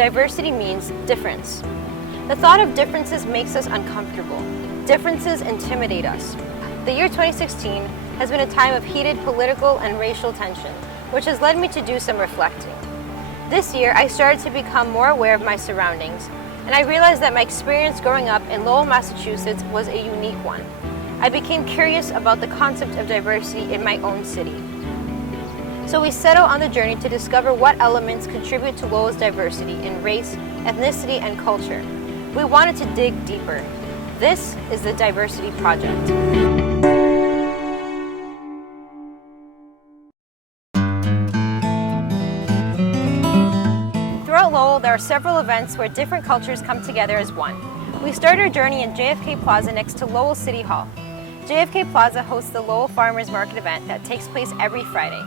diversity means difference. The thought of differences makes us uncomfortable. Differences intimidate us. The year 2016 has been a time of heated political and racial tension, which has led me to do some reflecting. This year, I started to become more aware of my surroundings, and I realized that my experience growing up in Lowell, Massachusetts was a unique one. I became curious about the concept of diversity in my own city. So we set out on the journey to discover what elements contribute to Lowell's diversity in race, ethnicity, and culture. We wanted to dig deeper. This is the Diversity Project. Throughout Lowell, there are several events where different cultures come together as one. We started our journey in JFK Plaza next to Lowell City Hall. JFK Plaza hosts the Lowell Farmers Market event that takes place every Friday.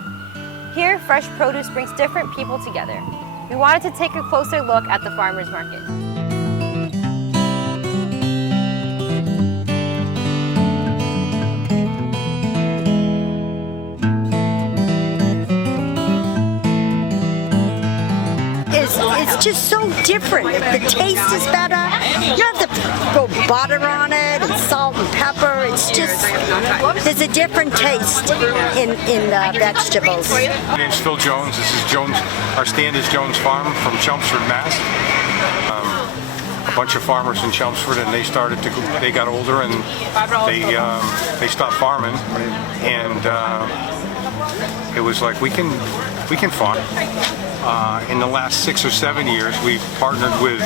Here, fresh produce brings different people together. We wanted to take a closer look at the farmers market. It's just so different. The taste is better. You don't have to go butter on it and salt and pepper. It's just, there's a different taste in vegetables. My name's Phil Jones. This is Jones. Our stand is Jones Farm from Chelmsford, Mass. A bunch of farmers in Chelmsford, and they got older and they stopped farming, and it was like we can farm. In the last 6 or 7 years, we've partnered with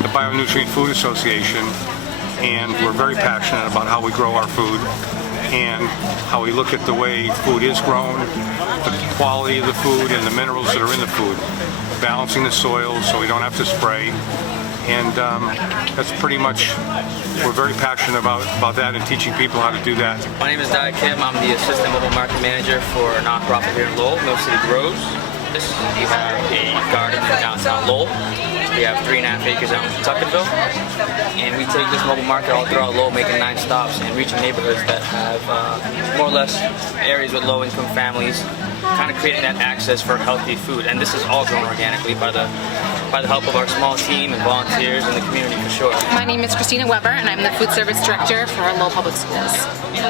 the Bionutrient Food Association, and we're very passionate about how we grow our food and how we look at the way food is grown, the quality of the food, and the minerals that are in the food, balancing the soil so we don't have to spray. And that's pretty much, we're very passionate about that and teaching people how to do that. My name is Dai Kim. I'm the Assistant Mobile Market Manager for a nonprofit here in Lowell, Mill City Grows. We have a garden in downtown Lowell. We have 3.5 acres out in Tuckerville. And we take this mobile market all throughout Lowell, making 9 stops and reaching neighborhoods that have more or less areas with low-income families, kind of creating that access for healthy food. And this is all grown organically by the help of our small team and volunteers in the community, for sure. My name is Christina Weber, and I'm the Food Service Director for Lowell Public Schools.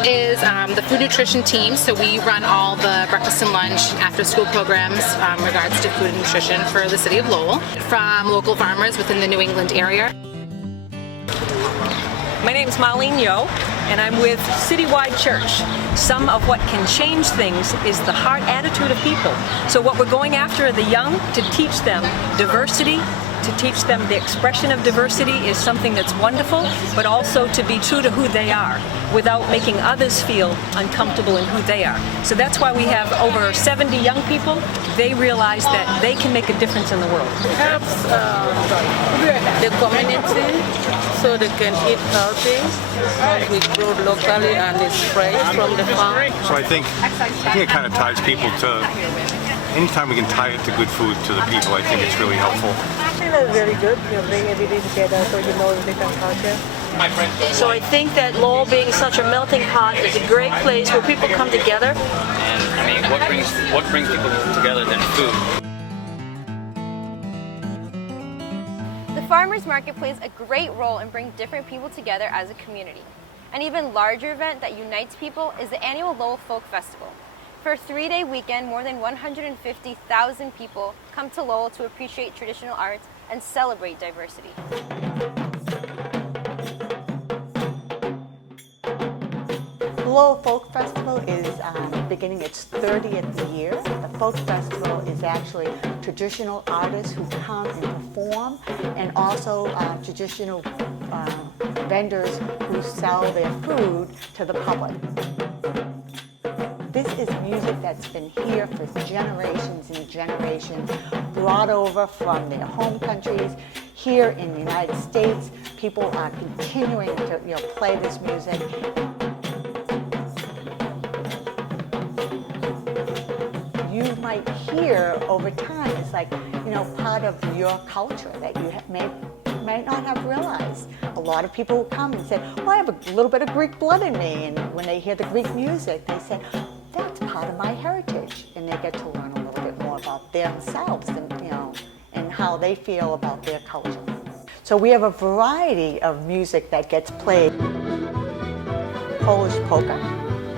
Is the food nutrition team, so we run all the breakfast and lunch after-school programs in regards to food and nutrition for the city of Lowell, from local farmers within the New England area. My name is Marlene Yo, and I'm with Citywide Church. Some of what can change things is the heart attitude of people. So what we're going after are the young, to teach them diversity, to teach them the expression of diversity is something that's wonderful, but also to be true to who they are without making others feel uncomfortable in who they are. So that's why we have over 70 young people. They realize that they can make a difference in the world. It helps the community so they can eat healthy. We grow locally and it's fresh from the farm. So I think it kind of ties people to, anytime we can tie it to good food to the people, I think it's really helpful. I think that's very good. You bring everybody together so you know the different culture. So I think that Lowell, being such a melting pot, is a great place where people come together. And I mean, what brings people together than food? The farmers market plays a great role in bringing different people together as a community. An even larger event that unites people is the annual Lowell Folk Festival. For a 3-day weekend, more than 150,000 people come to Lowell to appreciate traditional arts and celebrate diversity. The Lowell Folk Festival is beginning its 30th year. The Folk Festival is actually traditional artists who come and perform, and also traditional vendors who sell their food to the public. This is music that's been here for generations and generations, brought over from their home countries. Here in the United States, people are continuing to play this music. You might hear over time, it's like, part of your culture that you might not have realized. A lot of people will come and say, well, I have a little bit of Greek blood in me, and when they hear the Greek music, they say, that's part of my heritage, and they get to learn a little bit more about themselves and how they feel about their culture. So we have a variety of music that gets played. Polish polka,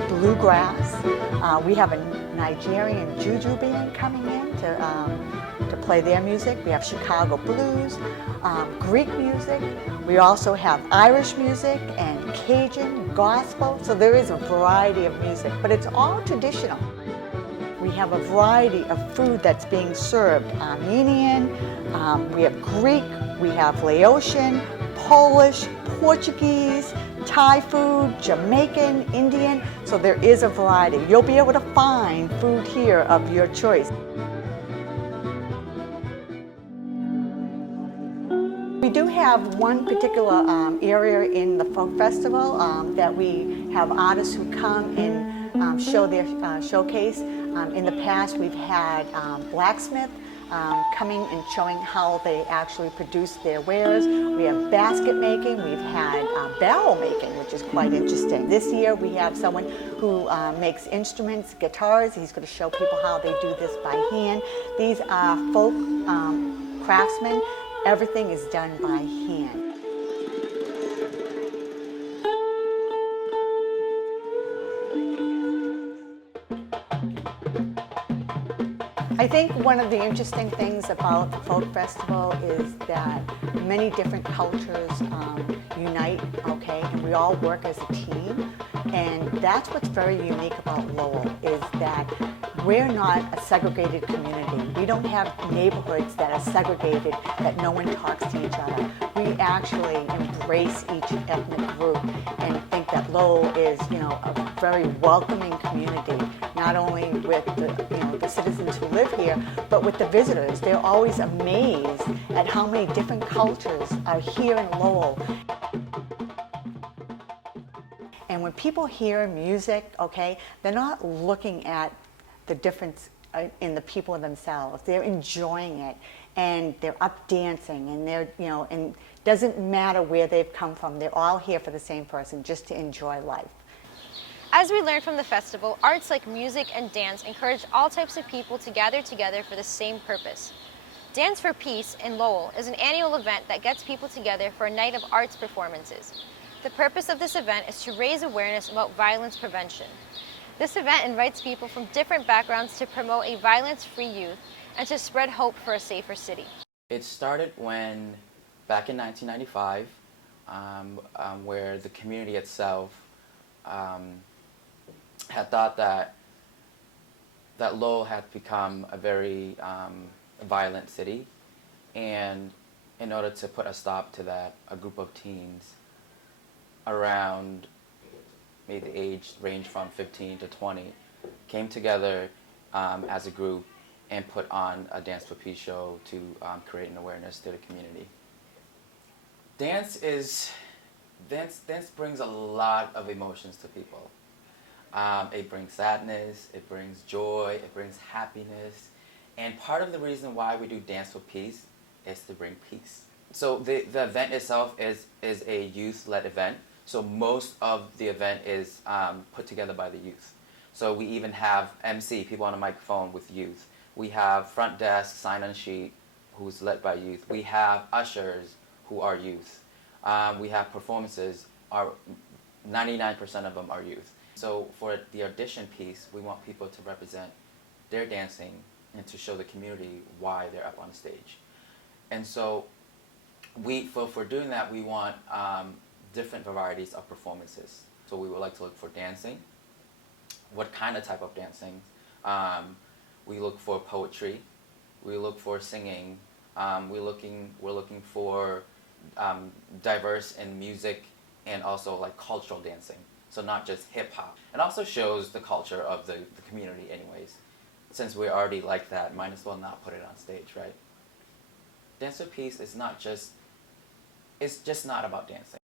bluegrass. We have a Nigerian juju band coming in to play their music. We have Chicago blues, Greek music. We also have Irish music and Cajun, gospel. So there is a variety of music, but it's all traditional. We have a variety of food that's being served. Armenian, we have Greek, we have Laotian, Polish, Portuguese, Thai food, Jamaican, Indian. So there is a variety. You'll be able to find food here of your choice. We do have one particular area in the folk festival that we have artists who come and show their showcase. In the past, we've had blacksmith coming and showing how they actually produce their wares. We have basket making, we've had barrel making, which is quite interesting. This year we have someone who makes instruments, guitars. He's going to show people how they do this by hand. These are folk craftsmen. Everything is done by hand. I think one of the interesting things about the folk festival is that many different cultures unite, okay, and we all work as a team. And that's what's very unique about Lowell, is that we're not a segregated community. We don't have neighborhoods that are segregated, that no one talks to each other. We actually embrace each ethnic group and think that Lowell is, a very welcoming community, not only with the citizens who live here, but with the visitors. They're always amazed at how many different cultures are here in Lowell. And when people hear music, okay, they're not looking at the difference in the people themselves. They're enjoying it, and they're up dancing, and they're, and doesn't matter where they've come from. They're all here for the same person, just to enjoy life. As we learned from the festival, arts like music and dance encourage all types of people to gather together for the same purpose. Dance for Peace in Lowell is an annual event that gets people together for a night of arts performances. The purpose of this event is to raise awareness about violence prevention. This event invites people from different backgrounds to promote a violence-free youth and to spread hope for a safer city. It started back in 1995, where the community itself had thought that Lowell had become a very violent city, and in order to put a stop to that, a group of teens around maybe the age range from 15 to 20 came together as a group and put on a Dance for Peace show to create an awareness to the community. Dance brings a lot of emotions to people. It brings sadness, it brings joy, it brings happiness. And part of the reason why we do Dance for Peace is to bring peace. So the event itself is a youth-led event. So most of the event is put together by the youth. So we even have MC, people on a microphone with youth. We have front desk, sign-on sheet, who's led by youth. We have ushers who are youth. We have performances, 99% of them are youth. So for the audition piece, we want people to represent their dancing and to show the community why they're up on stage. And so for doing that, we want different varieties of performances. So we would like to look for dancing. What kind of type of dancing? We look for poetry. We look for singing. We're looking for diverse in music and also like cultural dancing. So not just hip hop. It also shows the culture of the community anyways. Since we're already like that, might as well not put it on stage, right? Dance for Peace is it's just not about dancing.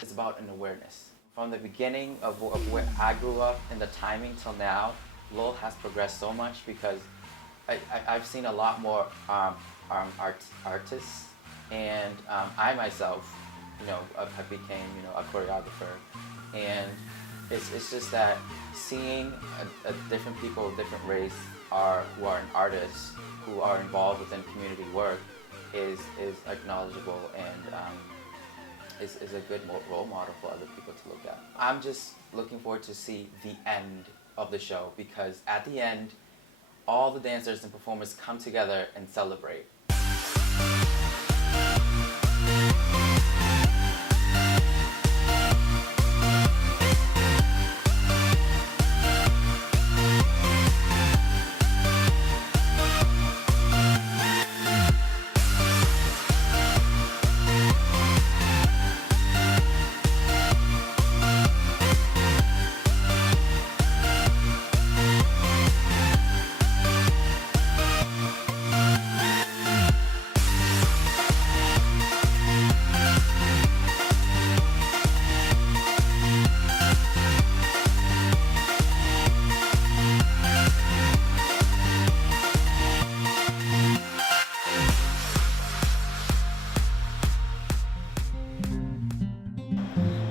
It's about an awareness. From the beginning of where I grew up and the timing till now, Lowell has progressed so much because I've seen a lot more artists, and I myself, I became, a choreographer, and it's just that seeing a different people, different race, who are artists, who are involved within community work, is acknowledgeable and is a good role model for other people to look at. I'm just looking forward to see the end of the show, because at the end, all the dancers and performers come together and celebrate.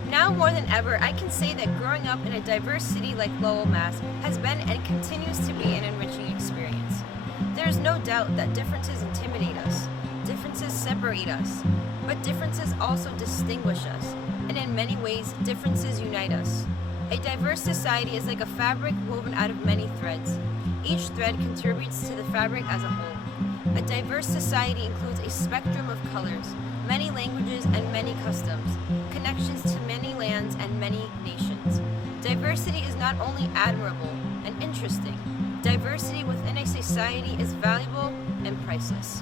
Now more than ever, I can say that growing up in a diverse city like Lowell, Mass. has been and continues to be an enriching experience. There is no doubt that differences intimidate us, differences separate us, but differences also distinguish us, and in many ways, differences unite us. A diverse society is like a fabric woven out of many threads. Each thread contributes to the fabric as a whole. A diverse society includes a spectrum of colors, many languages and many customs, connections to many lands and many nations. Diversity is not only admirable and interesting, diversity within a society is valuable and priceless.